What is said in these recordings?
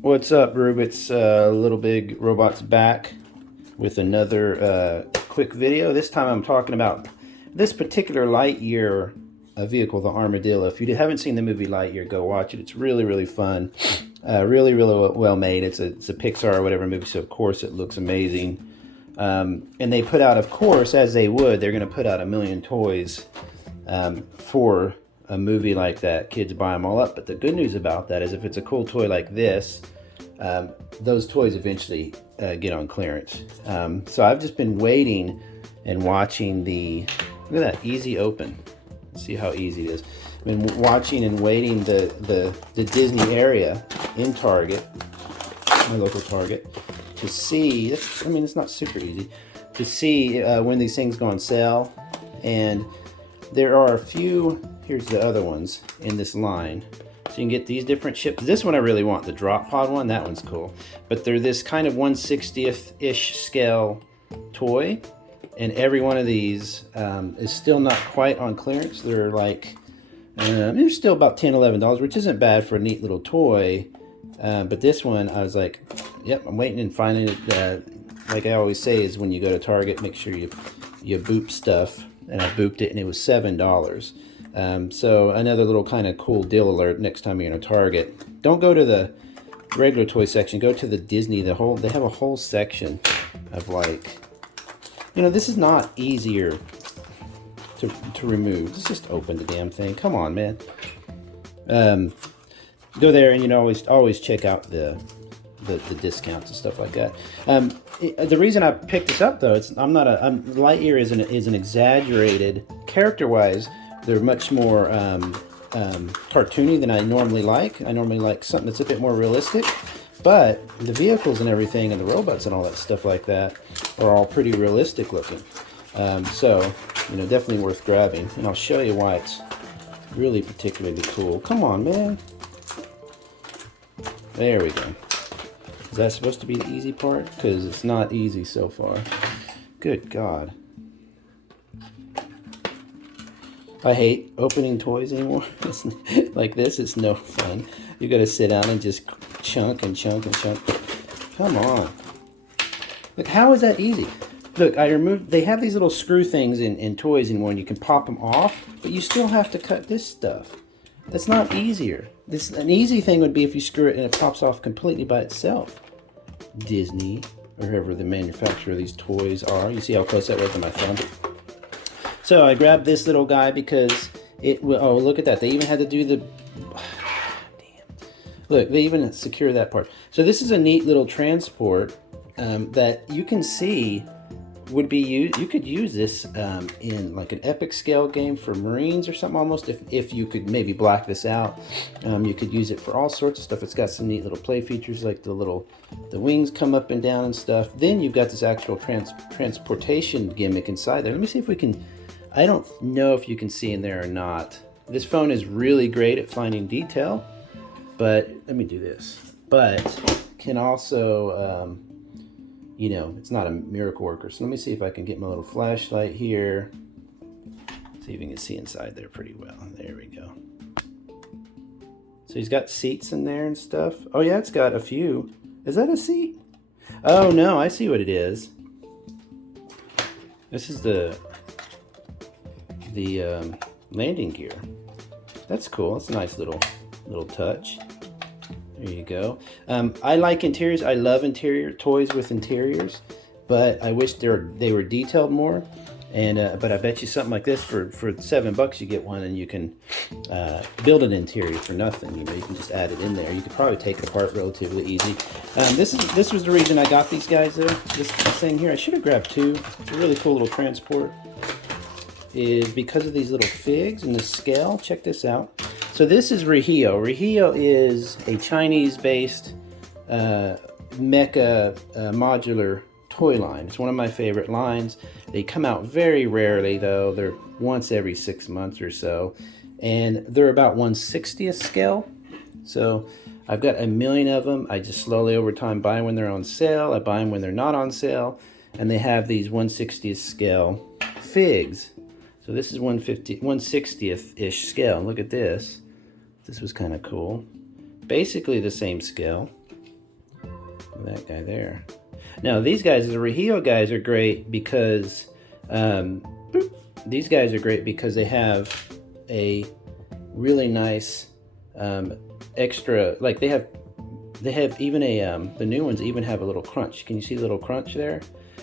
What's up, Rube? It's Little Big Robots back with another quick video. This time I'm talking about this particular Lightyear vehicle, the Armadillo. If you haven't seen the movie Lightyear, go watch it. It's really, really fun. Really, really well made. It's a Pixar or whatever movie, so of course it looks amazing. And they put out, of course, as they would, they're going to put out 1,000,000 toys for a movie like that. Kids buy them all up. But the good news about that is if it's a cool toy like this, those toys eventually get on clearance. So I've just been waiting and watching look at that, easy open. See how easy it is. I've been watching and waiting the Disney area in Target, my local Target, to see, I mean, it's not super easy, to see when these things go on sale. And there are a few, here's the other ones in this line. So you can get these different chips. This one I really want, the drop pod one, that one's cool. But they're this kind of 1/60th-ish scale toy. And every one of these is still not quite on clearance. They're like, they're still about $10, $11, which isn't bad for a neat little toy. But this one, I was like, yep, I'm waiting and finding it. Like I always say, is when you go to Target, make sure you boop stuff. And I booped it, and it was $7. So another little kind of cool deal alert next time you're in a Target. Don't go to the regular toy section. Go to the Disney. They have a whole section of, like, you know, this is not easier to remove. Let's just open the damn thing. Come on, man. Go there, and you know, always check out the discounts and stuff like that. The reason I picked this up, though, Lightyear is an exaggerated, character-wise, they're much more cartoony than I normally like. I normally like something that's a bit more realistic, but the vehicles and everything and the robots and all that stuff like that are all pretty realistic looking. So, you know, definitely worth grabbing, and I'll show you why it's really particularly cool. Come on, man. There we go. Is that supposed to be the easy part? Because it's not easy so far. Good God. I hate opening toys anymore. Like this, it's no fun. You got to sit down and just chunk and chunk and chunk. Come on. Look, how is that easy? Look, they have these little screw things in toys anymore, and you can pop them off, but you still have to cut this stuff. That's not easier. An easy thing would be if you screw it and it pops off completely by itself. Disney, or whoever the manufacturer of these toys are. You see how close that was to my thumb? So I grabbed this little guy because it will, oh, look at that. They even had to do the, damn. Look, they even secure that part. So this is a neat little transport that you can see would be used. You could use this in like an epic scale game for Marines or something almost. If you could maybe black this out, you could use it for all sorts of stuff. It's got some neat little play features, like the wings come up and down and stuff. Then you've got this actual transportation gimmick inside there. Let me see if we can. I don't know if you can see in there or not. This phone is really great at finding detail, but let me do this. But can also. You know, it's not a miracle worker. So let me see if I can get my little flashlight here. See if you can see inside there pretty well. There we go. So he's got seats in there and stuff. Oh yeah, it's got a few. Is that a seat? Oh no, I see what it is. This is the landing gear. That's cool. It's a nice little touch. There you go. I like interiors. I love toys with interiors, but I wish they were detailed more. And but I bet you something like this for $7 you get one, and you can build an interior for nothing. You know, you can just add it in there. You could probably take it apart relatively easy. This was the reason I got these guys though. This thing here, I should have grabbed two. It's a really cool little transport. Is because of these little figs and the scale. Check this out. So this is Rihio. Rihio is a Chinese-based mecha modular toy line. It's one of my favorite lines. They come out very rarely, though. They're once every 6 months or so. And they're about 1/60th scale. So I've got 1,000,000 of them. I just slowly over time buy them when they're on sale. I buy them when they're not on sale. And they have these 1/60th scale figs. So this is 1/60th-ish scale. Look at this. This was kind of cool. Basically the same scale. that guy there. Now these guys, the Rihio guys, are great because these guys are great because they have a really nice extra, like they have even a the new ones even have a little crunch. Can you see the little crunch there?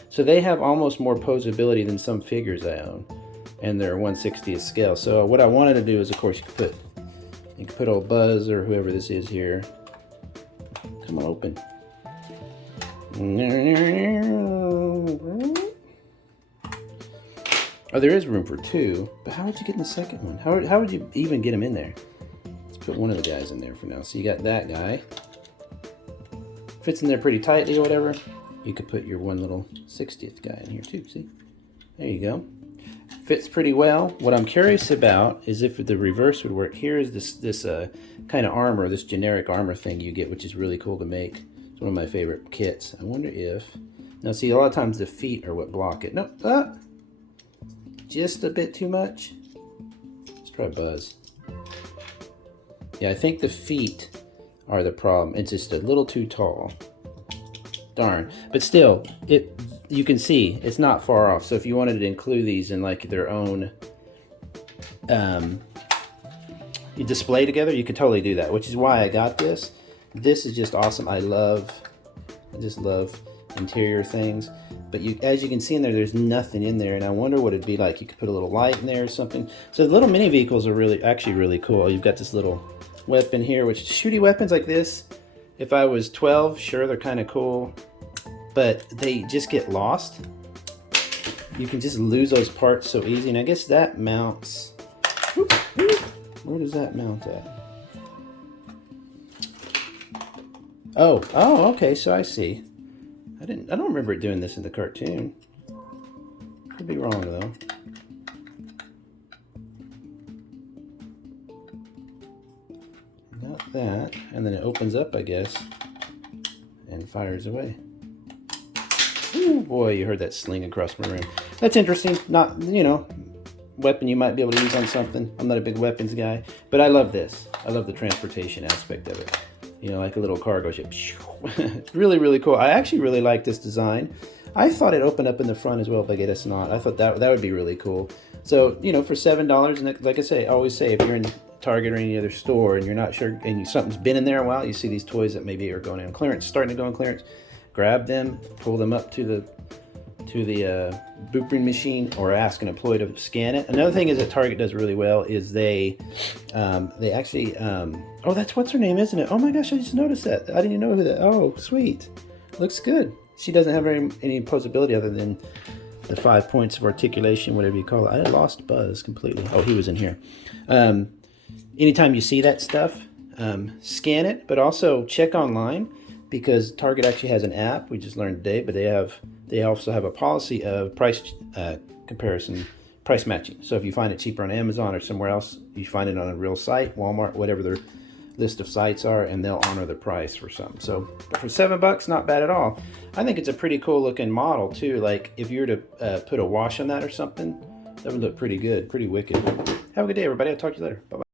So they have almost more posability than some figures I own, and they're 1/60th scale. So what I wanted to do is, of course, you could put old Buzz or whoever this is here. Come on, open. Oh, there is room for two, but how would you get in the second one? How would you even get him in there? Let's put one of the guys in there for now. So you got that guy. Fits in there pretty tightly or whatever. You could put your one little 60th guy in here too, see? There you go. Fits pretty well. What I'm curious about is if the reverse would work. Here is this kind of armor, this generic armor thing you get, which is really cool to make. It's one of my favorite kits. I wonder if... Now see, a lot of times the feet are what block it. No, just a bit too much. Let's try Buzz. Yeah, I think the feet are the problem. It's just a little too tall. Darn. But still, you can see it's not far off. So if you wanted to include these in like their own you display together, you could totally do that, which is why I got this. This is just awesome. I just love interior things. But as you can see in there, there's nothing in there, and I wonder what it'd be like. You could put a little light in there or something. So the little mini vehicles are actually really cool. You've got this little weapon here, which shooty weapons like this. If I was 12, sure, they're kind of cool, but they just get lost. You can just lose those parts so easy, and I guess that mounts. Where does that mount at? Oh, okay, so I see. I don't remember it doing this in the cartoon. Could be wrong though. Got that, and then it opens up, I guess, and fires away. Ooh, boy, you heard that sling across my room. That's interesting. Not, weapon you might be able to use on something. I'm not a big weapons guy, but I love this. I love the transportation aspect of it. Like a little cargo ship. It's really, really cool. I actually really like this design. I thought it opened up in the front as well, but I guess not. I thought that would be really cool. So, for $7, and like I always say, if you're in Target or any other store and you're not sure, and something's been in there a while, you see these toys that maybe are going on clearance, starting to go on clearance, grab them, pull them up to the boopering machine, or ask an employee to scan it. Another thing is that Target does really well is they actually oh, that's what's her name, isn't it? Oh my gosh, I just noticed that. I didn't even know who that. Oh, sweet, looks good. She doesn't have any posability other than the 5 points of articulation, whatever you call it. I lost Buzz completely. Oh, he was in here. Anytime you see that stuff, scan it, but also check online, because Target actually has an app. We just learned today, but they also have a policy of price comparison, price matching. So if you find it cheaper on Amazon or somewhere else, you find it on a real site, Walmart, whatever their list of sites are, and they'll honor the price for something. So for $7, not bad at all. I think it's a pretty cool looking model too. Like if you were to put a wash on that or something, that would look pretty good, pretty wicked. Have a good day, everybody. I'll talk to you later. Bye-bye.